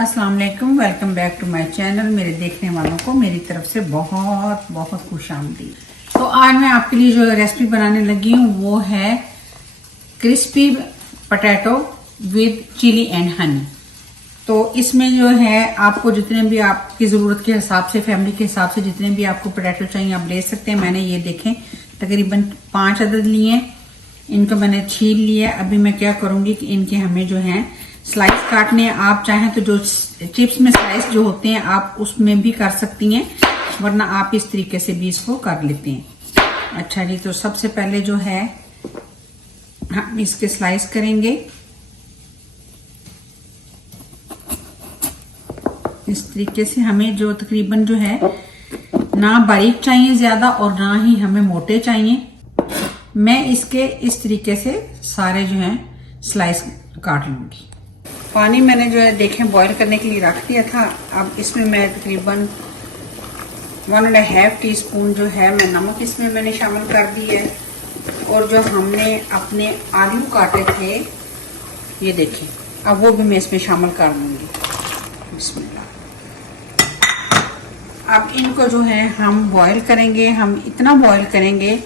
अस्सलाम वालेकुम, welcome back to my channel. मेरे देखने वालों को मेरी तरफ से बहुत बहुत खुशामदीद। तो आज मैं आपके लिए जो रेसिपी बनाने लगी हूँ वो है crispy potato with chilli and honey. तो इसमें जो है आपको जितने भी आपकी ज़रूरत के हिसाब से, फैमिली के हिसाब से जितने भी आपको पोटैटो चाहिए आप ले सकते हैं। मैंने ये देखें तकरीबन 5 अदद लिए, इनको मैंने छील लिया। अभी मैं क्या करूँगी कि इनके हमें जो है स्लाइस काटने, आप चाहें तो जो चिप्स में स्लाइस जो होते हैं आप उसमें भी कर सकती हैं, वरना आप इस तरीके से भी इसको कर लेते हैं। अच्छा जी, तो सबसे पहले जो है हम इसके स्लाइस करेंगे इस तरीके से। हमें जो तकरीबन जो है ना बारीक चाहिए ज्यादा और ना ही हमें मोटे चाहिए। मैं इसके इस तरीके से सारे जो है स्लाइस काट लूंगी। पानी मैंने जो है देखें बॉईल करने के लिए रख दिया था। अब इसमें मैं तकरीबन 1.5 टीस्पून जो है मैं नमक इसमें मैंने शामिल कर दी है। और जो हमने अपने आलू काटे थे ये देखें, अब वो भी मैं इसमें शामिल कर दूंगी। बिस्मिल्लाह। अब इनको जो है हम बॉईल करेंगे। हम इतना बॉईल करेंगे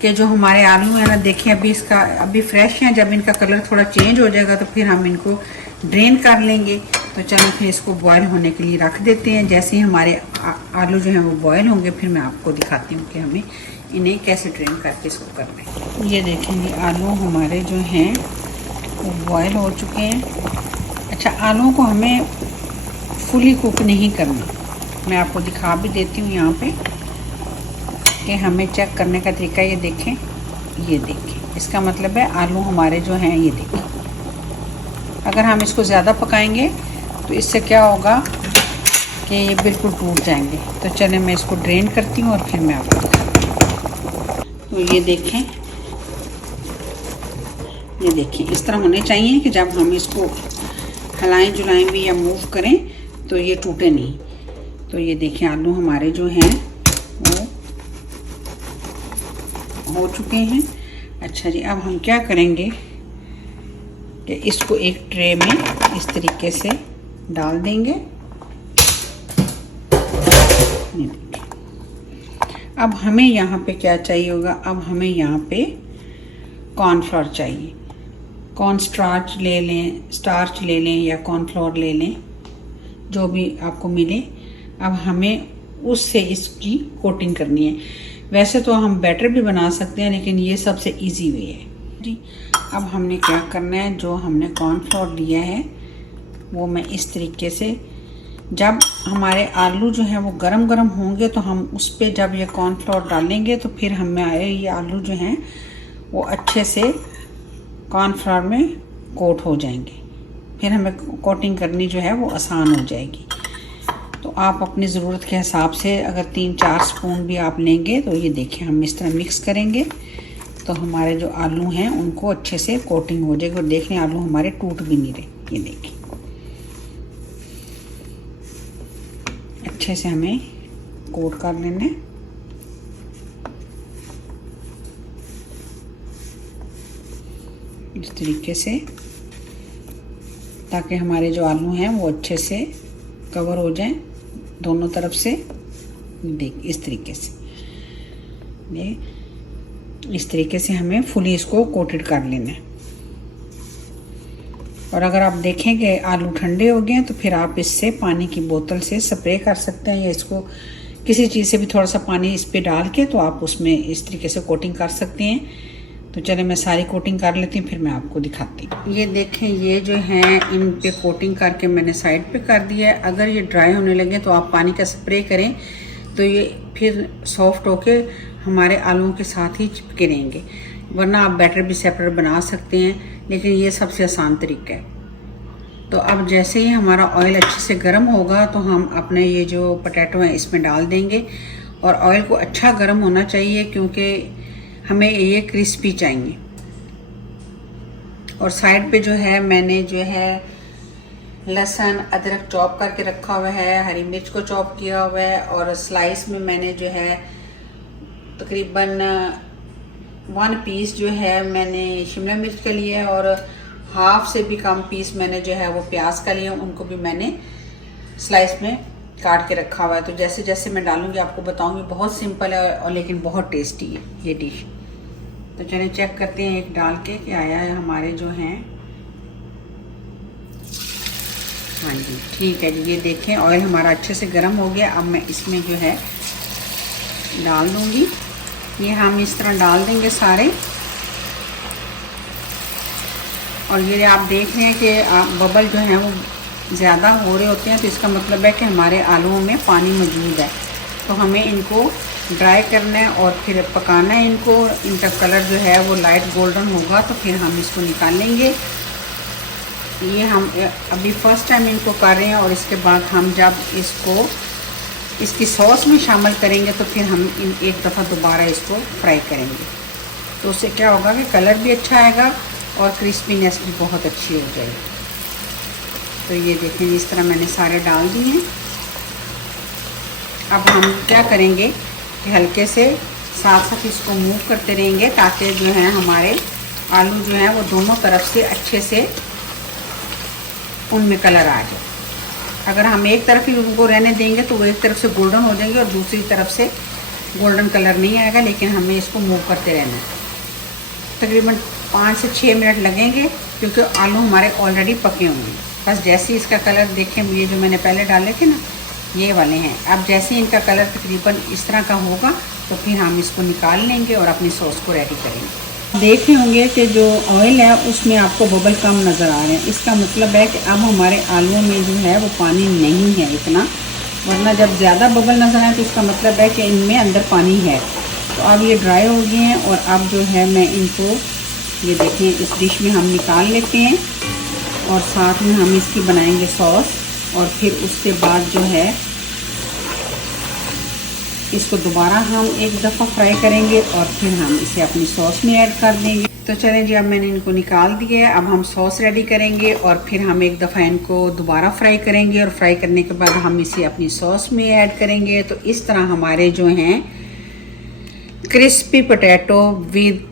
कि जो हमारे आलू है ना, देखें अभी फ्रेश हैं। जब इनका कलर थोड़ा चेंज हो जाएगा तो फिर हम इनको ड्रेन कर लेंगे। तो चलो फिर इसको बॉईल होने के लिए रख देते हैं। जैसे ही हमारे आलू जो हैं वो बॉईल होंगे फिर मैं आपको दिखाती हूँ कि हमें इन्हें कैसे ड्रेन करके इसको करना है। ये देखेंगे आलू हमारे जो हैं वो बॉईल हो चुके हैं। अच्छा, आलूओं को हमें फुली कुक नहीं करना, मैं आपको दिखा भी देती हूँ यहाँ पे कि हमें चेक करने का तरीका। ये देखें, ये देखें, इसका मतलब है आलू हमारे जो हैं ये देखें। अगर हम इसको ज़्यादा पकाएंगे तो इससे क्या होगा कि ये बिल्कुल टूट जाएंगे। तो चलें मैं इसको ड्रेन करती हूँ और फिर मैं आपको दिखाती हूँ। तो ये देखें इस तरह होने चाहिए कि जब हम इसको हिलाएं जुलाएं भी या मूव करें तो ये टूटे नहीं। तो ये देखें आलू हमारे जो हैं वो हो चुके हैं। अच्छा जी, अब हम क्या करेंगे कि इसको एक ट्रे में इस तरीके से डाल देंगे। अब हमें यहाँ पे क्या चाहिए होगा, अब हमें यहाँ पे कॉर्नफ्लोर चाहिए। कॉर्न स्टार्च ले लें, स्टार्च ले लें या कॉर्नफ्लोर ले लें, जो भी आपको मिले। अब हमें उससे इसकी कोटिंग करनी है। वैसे तो हम बैटर भी बना सकते हैं लेकिन ये सबसे इजी वे है जी। अब हमने क्या करना है, जो हमने कॉर्नफ्लोर लिया है वो मैं इस तरीके से, जब हमारे आलू जो है वो गरम गरम होंगे तो हम उस पर जब ये कॉर्नफ्लोर डालेंगे तो फिर हमें ये आलू जो हैं वो अच्छे से कॉर्नफ्लोर में कोट हो जाएंगे। फिर हमें कोटिंग करनी जो है वो आसान हो जाएगी। तो आप अपनी ज़रूरत के हिसाब से अगर 3-4 स्पून भी आप लेंगे तो ये देखें हम इस तरह मिक्स करेंगे तो हमारे जो आलू हैं उनको अच्छे से कोटिंग हो जाएगी। और देखें आलू हमारे टूट भी नहीं रहे। ये देखें अच्छे से हमें कोट कर लेना है। इस तरीके से, ताकि हमारे जो आलू हैं वो अच्छे से कवर हो जाएं दोनों तरफ से। देख इस तरीके से, इस तरीके से हमें फुली इसको कोटेड कर लेना है। और अगर आप देखें कि आलू ठंडे हो गए हैं तो फिर आप इससे पानी की बोतल से स्प्रे कर सकते हैं या इसको किसी चीज़ से भी थोड़ा सा पानी इस पे डाल के तो आप उसमें इस तरीके से कोटिंग कर सकते हैं। तो चले मैं सारी कोटिंग कर लेती हूँ फिर मैं आपको दिखाती हूँ। ये देखें, ये जो है इन पे कोटिंग करके मैंने साइड पे कर दिया है। अगर ये ड्राई होने लगे तो आप पानी का स्प्रे करें तो ये फिर सॉफ्ट होके हमारे आलूओं के साथ ही चिपके रहेंगे। वरना आप बैटर भी सेपरेट बना सकते हैं, लेकिन ये सबसे आसान तरीका है। तो अब जैसे ही हमारा ऑयल अच्छे से गर्म होगा तो हम अपने ये जो पोटैटो हैं इसमें डाल देंगे। और ऑयल को अच्छा गर्म होना चाहिए क्योंकि हमें ये क्रिस्पी चाहिए। और साइड पे जो है मैंने जो है लहसुन अदरक चॉप करके रखा हुआ है, हरी मिर्च को चॉप किया हुआ है। और स्लाइस में मैंने जो है तकरीबन 1 पीस जो है मैंने शिमला मिर्च का लिया है और हाफ से भी कम पीस मैंने जो है वो प्याज का लिए, उनको भी मैंने स्लाइस में काट के रखा हुआ है। तो जैसे जैसे मैं डालूंगी आपको बताऊंगी। बहुत सिंपल है और लेकिन बहुत टेस्टी है ये डिश। तो चलिए चेक करते हैं एक डाल के कि आया है हमारे जो हैं। हाँ जी ठीक है जी, ये देखें ऑयल हमारा अच्छे से गर्म हो गया। अब मैं इसमें जो है डाल दूंगी। ये हम इस तरह डाल देंगे सारे। और ये आप देख रहे हैं कि बबल जो है वो ज़्यादा हो रहे होते हैं, तो इसका मतलब है कि हमारे आलूओं में पानी मौजूद है। तो हमें इनको ड्राई करना है और फिर पकाना है इनको। इनका कलर जो है वो लाइट गोल्डन होगा तो फिर हम इसको निकाल लेंगे। ये हम अभी फर्स्ट टाइम इनको कर रहे हैं और इसके बाद हम जब इसको इसकी सॉस में शामिल करेंगे तो फिर हम एक दफ़ा दोबारा इसको फ्राई करेंगे। तो उससे क्या होगा कि कलर भी अच्छा आएगा और क्रिस्पीनेस भी बहुत अच्छी हो जाएगी। तो ये देखें इस तरह मैंने सारे डाल दिए हैं। अब हम क्या करेंगे कि हल्के से साथ साथ इसको मूव करते रहेंगे ताकि जो है हमारे आलू जो है वो दोनों तरफ से अच्छे से उनमें कलर आ जाए। अगर हम एक तरफ ही उनको रहने देंगे तो वो एक तरफ से गोल्डन हो जाएंगे और दूसरी तरफ से गोल्डन कलर नहीं आएगा। लेकिन हमें इसको मूव करते रहना है। तकरीबन 5 से 6 मिनट लगेंगे क्योंकि आलू हमारे ऑलरेडी पके हुए हैं। बस जैसे ही इसका कलर देखें, ये जो मैंने पहले डाले थे ना ये वाले हैं। अब जैसे ही इनका कलर तकरीबन इस तरह का होगा तो फिर हम इसको निकाल लेंगे और अपनी सॉस को रेडी करेंगे। देख रहे होंगे कि जो ऑयल है उसमें आपको बबल कम नज़र आ रहे हैं। इसका मतलब है कि अब हमारे आलूओं में जो है वो पानी नहीं है इतना, वरना जब ज़्यादा बबल नज़र आए तो इसका मतलब है कि इनमें अंदर पानी है। तो अब ये ड्राई हो गए हैं और अब जो है मैं इनको ये देखें इस डिश में हम निकाल लेते हैं और साथ में हम इसकी बनाएंगे सॉस। और फिर उसके बाद जो है इसको दोबारा हम एक दफ़ा फ्राई करेंगे और फिर हम इसे अपनी सॉस में ऐड कर देंगे। तो चलें जी, अब मैंने इनको निकाल दिया है। अब हम सॉस रेडी करेंगे और फिर हम एक दफ़ा इनको दोबारा फ्राई करेंगे और फ्राई करने के बाद हम इसे अपनी सॉस में ऐड करेंगे। तो इस तरह हमारे जो हैं crispy potato with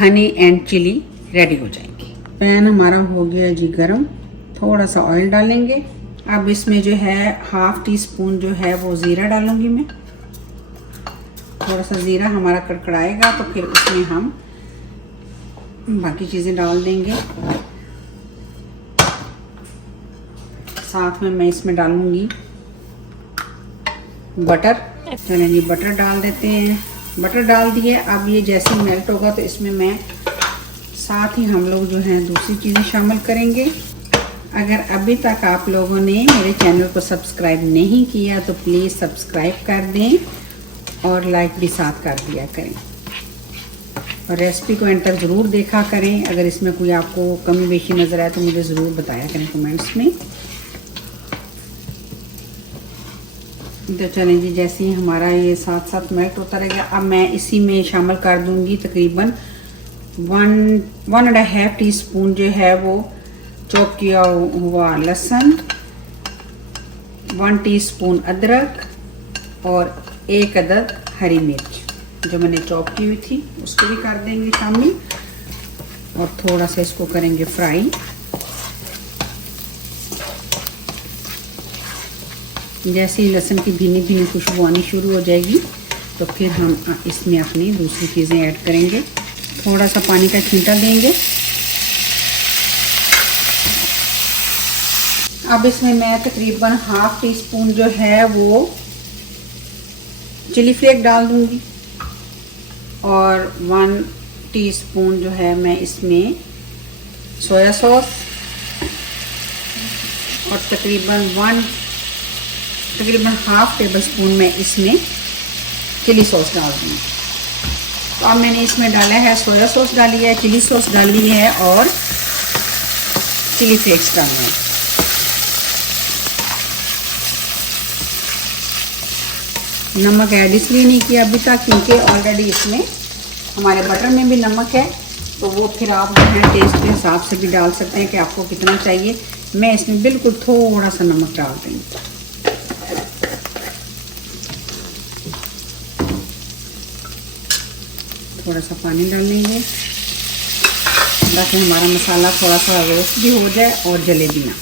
honey and chilli ready हो जाएंगे। पैन हमारा हो गया जी गरम, थोड़ा सा ऑयल डालेंगे। अब इसमें जो है हाफ टी स्पून जो है वो ज़ीरा डालूंगी मैं। थोड़ा सा ज़ीरा हमारा कड़कड़ाएगा तो फिर उसमें हम बाकी चीज़ें डाल देंगे। साथ में मैं इसमें डालूंगी बटर। चलें जी बटर डाल देते हैं। बटर डाल दिए। अब ये जैसे मेल्ट होगा तो इसमें मैं साथ ही हम लोग जो हैं दूसरी चीज़ें शामिल करेंगे। अगर अभी तक आप लोगों ने मेरे चैनल को सब्सक्राइब नहीं किया तो प्लीज़ सब्सक्राइब कर दें और लाइक भी साथ कर दिया करें। और रेसिपी को एंड तक ज़रूर देखा करें। अगर इसमें कोई आपको कमी बेशी नज़र आए तो मुझे ज़रूर बताया करें कमेंट्स में। तो चलें जी, जैसे ही हमारा ये साथ साथ मेल्ट होता रहेगा अब मैं इसी में शामिल कर दूंगी तकरीबन 1.5 टीस्पून जो है वो चॉप किया हुआ लहसुन, 1 टीस्पून अदरक और 1 अदद हरी मिर्च जो मैंने चॉप की हुई थी उसको भी कर देंगे शामिल। और थोड़ा सा इसको करेंगे फ्राई। जैसे ही लहसुन की भीनी भीनी खुशबू आनी शुरू हो जाएगी तो फिर हम इसमें अपनी दूसरी चीज़ें ऐड करेंगे। थोड़ा सा पानी का छींटा देंगे। अब इसमें मैं तकरीबन हाफ टी स्पून जो है वो चिली फ्लेक डाल दूंगी और 1 टीस्पून जो है मैं इसमें सोया सॉस और तकरीबन हाफ टेबल स्पून में इसमें चिली सॉस डाल दूँगी। तो अब मैंने इसमें डाला है सोया सॉस डाली है, चिली सॉस डाली है और चिली फ्लेक्स डालना है। नमक ऐड इसलिए नहीं किया अभी तक क्योंकि ऑलरेडी इसमें हमारे बटर में भी नमक है। तो वो फिर आप जो है टेस्ट के हिसाब से भी डाल सकते हैं कि आपको कितना चाहिए। मैं इसमें बिल्कुल थोड़ा सा नमक डाल दूँगी। थोड़ा सा पानी डाल लेंगे। ताकि हमारा मसाला थोड़ा सा रोस्ट भी हो जाए और जले भी ना।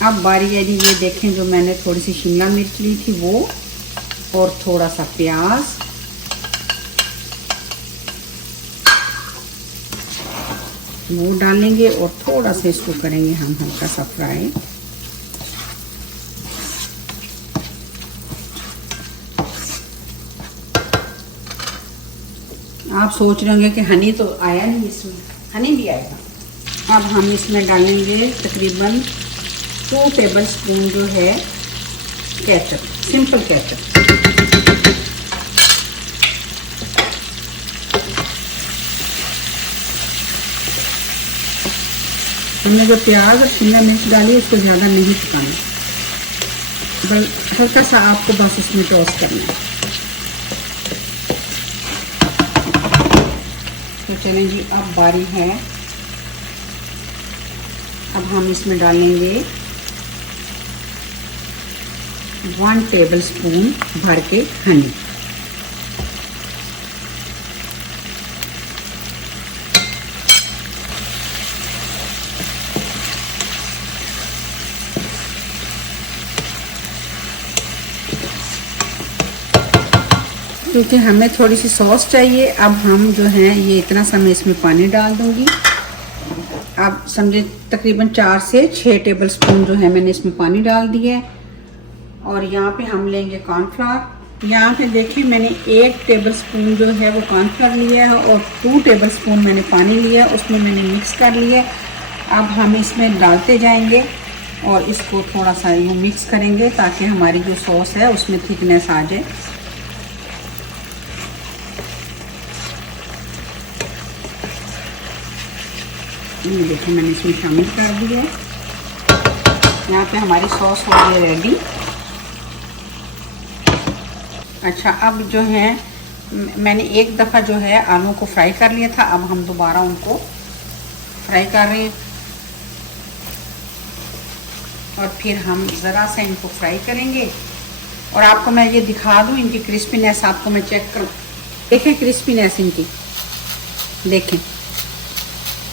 अब बारी है जी, ये देखें जो मैंने थोड़ी सी शिमला मिर्च ली थी वो, और थोड़ा सा प्याज, वो डालेंगे और थोड़ा सा इसको करेंगे हम हल्का सा फ्राई। आप सोच रहे होंगे कि हनी तो आया नहीं, इसमें हनी भी आएगा। अब हम इसमें डालेंगे तकरीबन 2 टेबल स्पून जो है केचप, सिंपल केचप। हमने जो प्याज और शिमला मिर्च डाली उसको ज़्यादा नहीं पकाना, बस हल्का सा आपको बस इसमें टॉस करना है। तो चलें जी, अब बारी है, अब हम इसमें डालेंगे 1 टेबल स्पून भर के हनी। क्योंकि हमें थोड़ी सी सॉस चाहिए, अब हम जो है ये इतना सा मैं इसमें पानी डाल दूंगी। आप समझे तकरीबन 4 से 6 टेबल स्पून जो है मैंने इसमें पानी डाल दिया है। और यहाँ पे हम लेंगे कॉर्नफ्लावर। यहाँ पे देखिए मैंने 1 टेबल स्पून जो है वो कॉर्नफ्लावर लिया है और 2 टेबल स्पून मैंने पानी लिया, उसमें मैंने मिक्स कर लिया। अब हम इसमें डालते जाएंगे और इसको थोड़ा सा यूँ मिक्स करेंगे ताकि हमारी जो सॉस है उसमें थिकनेस आ जाए। ये देखिए मैंने इसमें शामिल कर दिया। यहाँ पे हमारी सॉस हो गई रेडी। अच्छा, अब जो है मैंने एक दफ़ा जो है आलू को फ्राई कर लिया था, अब हम दोबारा उनको फ्राई कर रहे हैं और फिर हम ज़रा सा इनको फ्राई करेंगे। और आपको मैं ये दिखा दूँ इनकी क्रिस्पीनेस, आपको मैं चेक करूँ। देखें क्रिस्पीनेस इनकी, देखें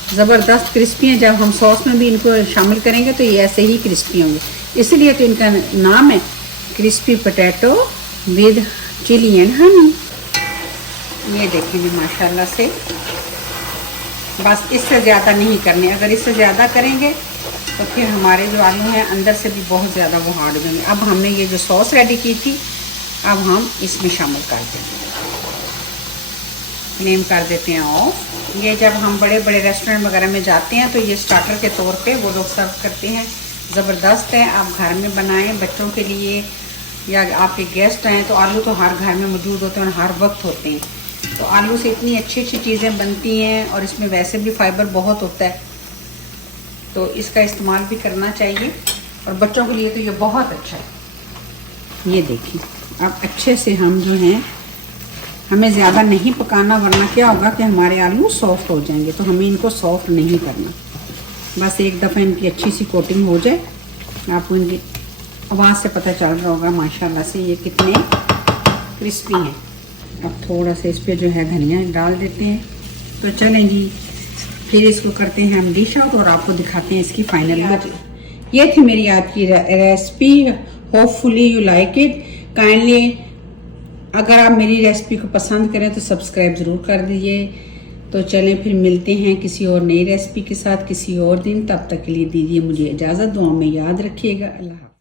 ज़बरदस्त क्रिस्पी हैं। जब हम सॉस में भी इनको शामिल करेंगे तो ये ऐसे ही क्रिस्पी होंगे, इसलिए तो इनका नाम है crispy potato with chilli and honey. ये देखेंगे माशाल्लाह से, बस इससे ज़्यादा नहीं करने। अगर इससे ज़्यादा करेंगे तो फिर हमारे जो आलू हैं अंदर से भी बहुत ज़्यादा वो हार्ड हो जाएंगे। अब हमने ये जो सॉस रेडी की थी अब हम इसमें शामिल कर देंगे, फ्लेम कर देते हैं ऑफ। ये जब हम बड़े बड़े रेस्टोरेंट वगैरह में जाते हैं तो ये स्टार्टर के तौर पे वो लोग सर्व करते हैं। ज़बरदस्त है, आप घर में बनाएं बच्चों के लिए या आपके गेस्ट आएँ तो आलू तो हर घर में मौजूद होते हैं, हर वक्त होते हैं। तो आलू से इतनी अच्छी अच्छी चीज़ें बनती हैं और इसमें वैसे भी फाइबर बहुत होता है, तो इसका इस्तेमाल भी करना चाहिए और बच्चों के लिए तो ये बहुत अच्छा है। ये देखिए अब अच्छे से हम जो हैं, हमें ज़्यादा नहीं पकाना वरना क्या होगा कि हमारे आलू सॉफ्ट हो जाएंगे, तो हमें इनको सॉफ्ट नहीं करना। बस एक दफ़ा इनकी अच्छी सी कोटिंग हो जाए। आपको इनकी आवाज़ से पता चल रहा होगा माशाल्लाह से ये कितने क्रिस्पी हैं। अब थोड़ा सा इस पर जो है धनिया डाल देते हैं। तो चलें जी, फिर इसको करते हैं हम डिश आउट और आपको दिखाते हैं इसकी फाइनल लुक। ये थी मेरी आज की recipe, hopefully you like it. Kindly अगर आप मेरी रेसिपी को पसंद करें तो सब्सक्राइब ज़रूर कर दीजिए। तो चलें फिर मिलते हैं किसी और नई रेसिपी के साथ किसी और दिन। तब तक के लिए दीजिए मुझे इजाज़त, दुआ में याद रखिएगा। अल्लाह हाफ़िज़।